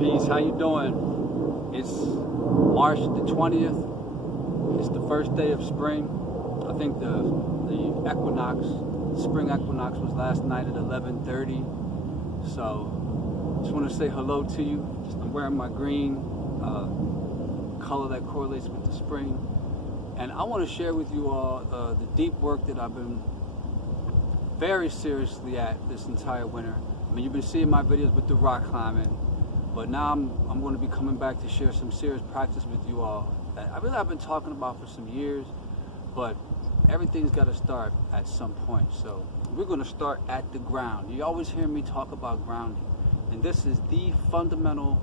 Peace, how you doing? It's March the 20th. It's the first day of spring. I think the equinox, spring equinox was last night at 11:30. So just want to say hello to you. I'm wearing my green color that correlates with the spring. And I want to share with you all the deep work that I've been very seriously at this entire winter. I mean, you've been seeing my videos with the rock climbing, but now I'm going to be coming back to share some serious practice with you all that I've been talking about for some years, but everything's got to start at some point. So we're going to start at the ground. You always hear me talk about grounding, and this is the fundamental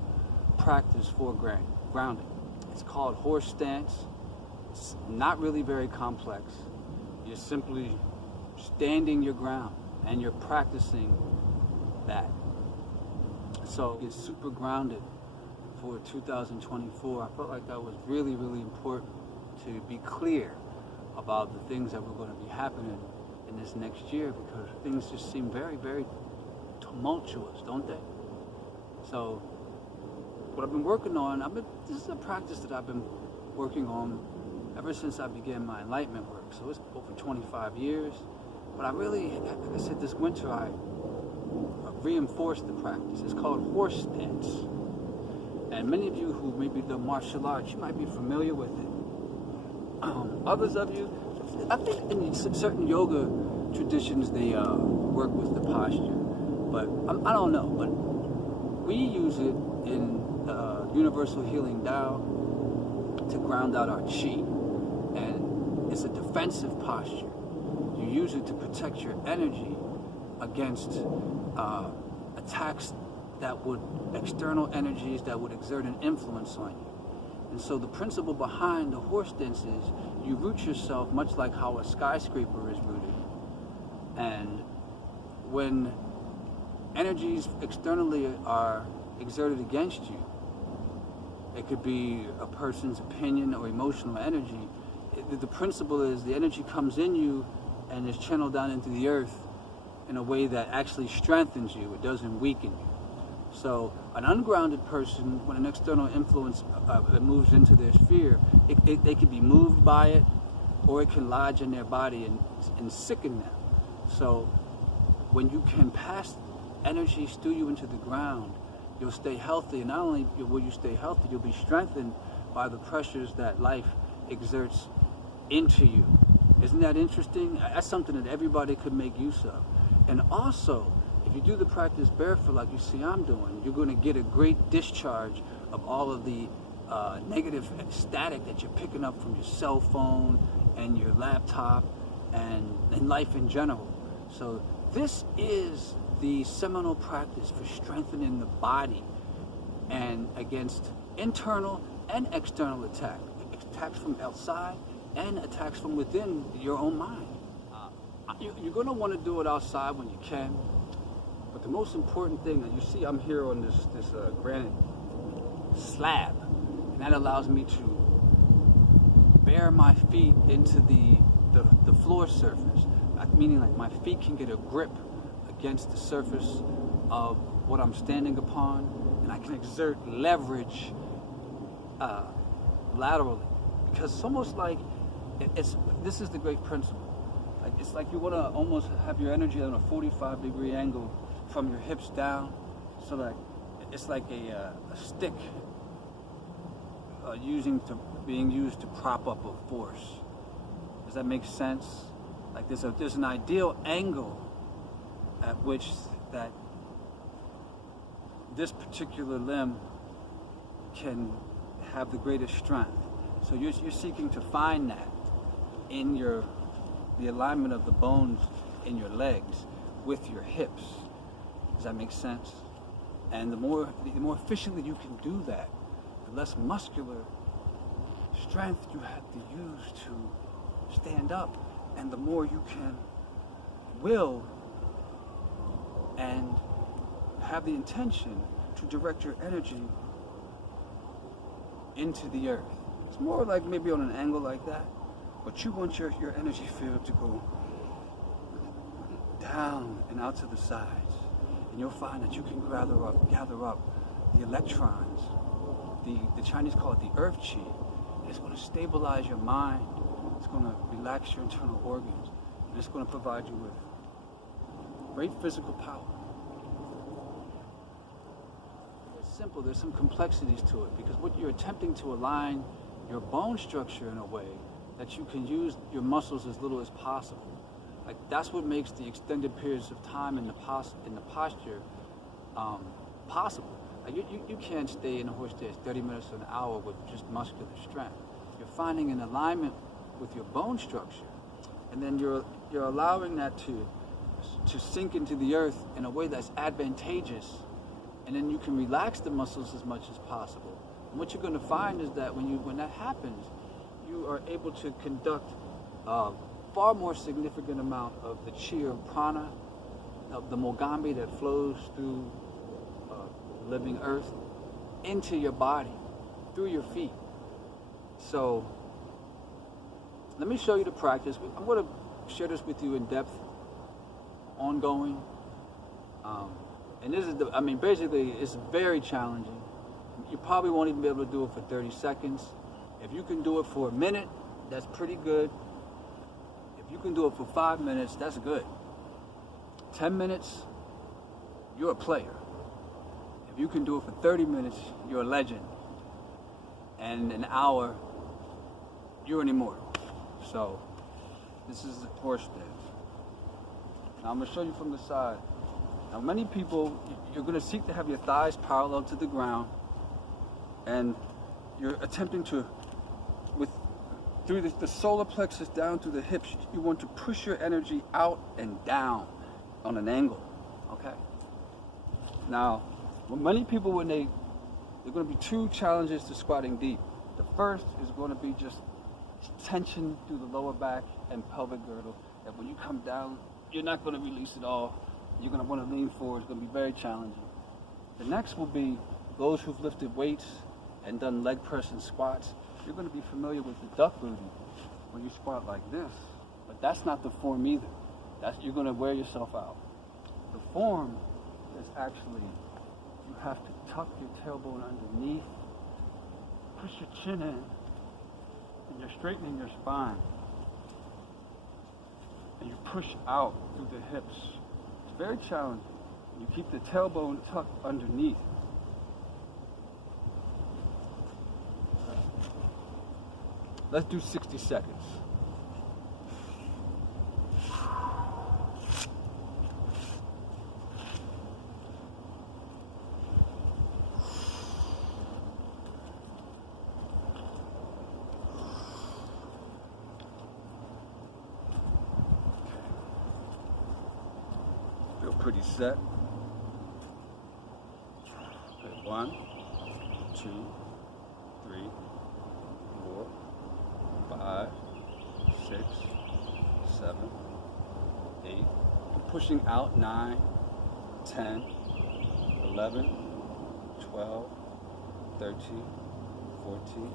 practice for grounding. It's called horse stance. It's not really very complex. You're simply standing your ground and you're practicing that. So get super grounded for 2024. I felt like that was really, really important to be clear about the things that were going to be happening in this next year, because things just seem very, very tumultuous, don't they? So what I've been working on, this is a practice that I've been working on ever since I began my enlightenment work. So it's over 25 years. But I really, like I said, this winter I reinforced the practice. It's called horse stance. And many of you who maybe do martial arts, you might be familiar with it. Others of you, I think in certain yoga traditions, they work with the posture. But I don't know. But we use it in Universal Healing Tao to ground out our chi. And it's a defensive posture. You use it to protect your energy against attacks that would, external energies that would exert an influence on you. And so the principle behind the horse stance is you root yourself much like how a skyscraper is rooted. And when energies externally are exerted against you, it could be a person's opinion or emotional energy. The principle is the energy comes in you and is channeled down into the earth in a way that actually strengthens you. It doesn't weaken you. So an ungrounded person, when an external influence moves into their sphere, they can be moved by it, or it can lodge in their body and sicken them. So when you can pass energies through you into the ground, you'll stay healthy. And not only will you stay healthy, you'll be strengthened by the pressures that life exerts into you. Isn't that interesting? That's something that everybody could make use of. And also, if you do the practice barefoot like you see I'm doing, you're going to get a great discharge of all of the negative static that you're picking up from your cell phone and your laptop and life in general. So this is the seminal practice for strengthening the body and against internal and external attacks from outside and attacks from within your own mind. You're going to want to do it outside when you can, but the most important thing that you see, I'm here on this granite slab, and that allows me to bear my feet into the floor surface, meaning like my feet can get a grip against the surface of what I'm standing upon, and I can exert leverage laterally, because it's almost like this is the great principle. It's like you want to almost have your energy on a 45-degree angle from your hips down, so that it's like a stick being used to prop up a force. Does that make sense? Like there's an ideal angle at which that this particular limb can have the greatest strength. So you're seeking to find that in the alignment of the bones in your legs with your hips. Does that make sense? And the more efficiently you can do that, the less muscular strength you have to use to stand up, and the more you can will and have the intention to direct your energy into the earth. It's more like maybe on an angle like that, but you want your energy field to go down and out to the sides. And you'll find that you can gather up the electrons. The Chinese call it the earth chi. And it's going to stabilize your mind. It's going to relax your internal organs. And it's going to provide you with great physical power. It's simple. There's some complexities to it because what you're attempting to align your bone structure in a way that you can use your muscles as little as possible. Like that's what makes the extended periods of time in the posture possible. Like you can't stay in a horse stance 30 minutes to an hour with just muscular strength. You're finding an alignment with your bone structure, and then you're allowing that to sink into the earth in a way that's advantageous, and then you can relax the muscles as much as possible. And what you're going to find is that when that happens, you are able to conduct far more significant amount of the chi or prana, of the mogambi that flows through living earth into your body, through your feet. So let me show you the practice. I'm going to share this with you in depth, ongoing. And this is basically it's very challenging. You probably won't even be able to do it for 30 seconds. If you can do it for a minute, that's pretty good. If you can do it for 5 minutes, that's good. 10 minutes, you're a player. If you can do it for 30 minutes, you're a legend. And an hour, you're an immortal. So, this is the horse stance. Now I'm going to show you from the side. Now many people, you're going to seek to have your thighs parallel to the ground, and you're attempting to, through the solar plexus down through the hips, you want to push your energy out and down on an angle, okay? Now, many people, there are going to be two challenges to squatting deep. The first is going to be just tension through the lower back and pelvic girdle, that when you come down, you're not going to release it all. You're going to want to lean forward. It's going to be very challenging. The next will be those who've lifted weights and done leg press and squats. You're going to be familiar with the duck booty, where you squat like this. But that's not the form either. You're going to wear yourself out. The form is actually, you have to tuck your tailbone underneath, push your chin in, and you're straightening your spine. And you push out through the hips. It's very challenging. You keep the tailbone tucked underneath. Let's do 60 seconds. Feel pretty set. Okay, 1, 2, 3, 4, 5, 6, 7, 8. I'm pushing out 9, 10, 11, 12, 13, 14,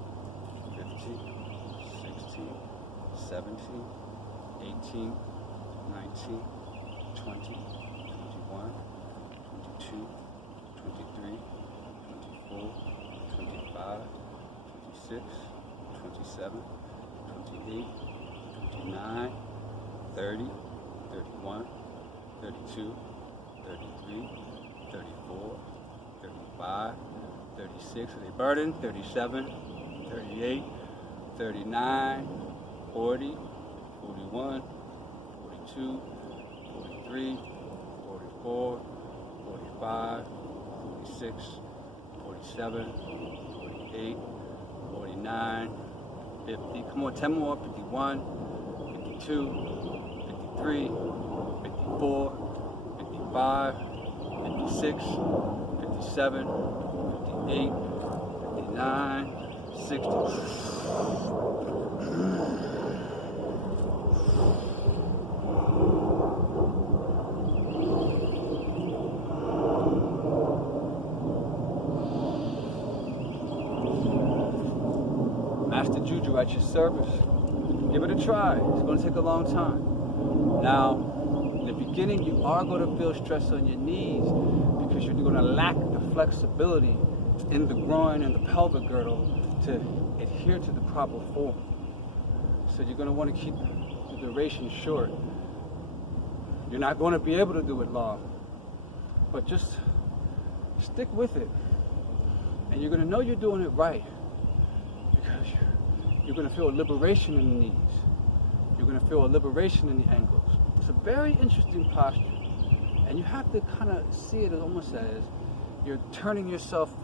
15, 16, 17, 18, 19, 20, 21, 22, 23, 24, 25, 26, 27, 28, 29, 30, 31, 32, 33, 34, 35, 36, are they burning? 37, 38, 39, 40, 41, 42, 43, 44, 45, 46, 47, 48, 49, 50, come on, 10 more, 51, 52, 53, 54, 55, 56, 57, 58, 59, 60. Master Juju at your service. Give it a try. It's going to take a long time. Now, in the beginning, you are going to feel stress on your knees because you're going to lack the flexibility in the groin and the pelvic girdle to adhere to the proper form. So you're going to want to keep the duration short. You're not going to be able to do it long, but just stick with it. And you're going to know you're doing it right, because you're going to feel a liberation in the knees. You're going to feel a liberation in the ankles. It's a very interesting posture. And you have to kind of see it almost as you're turning yourself,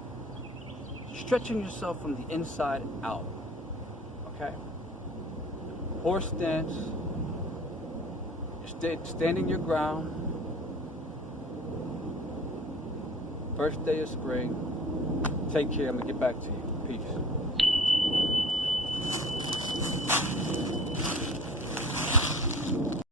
stretching yourself from the inside out. Okay? Horse stance. You're standing your ground. First day of spring. Take care. I'm going to get back to you. Peace.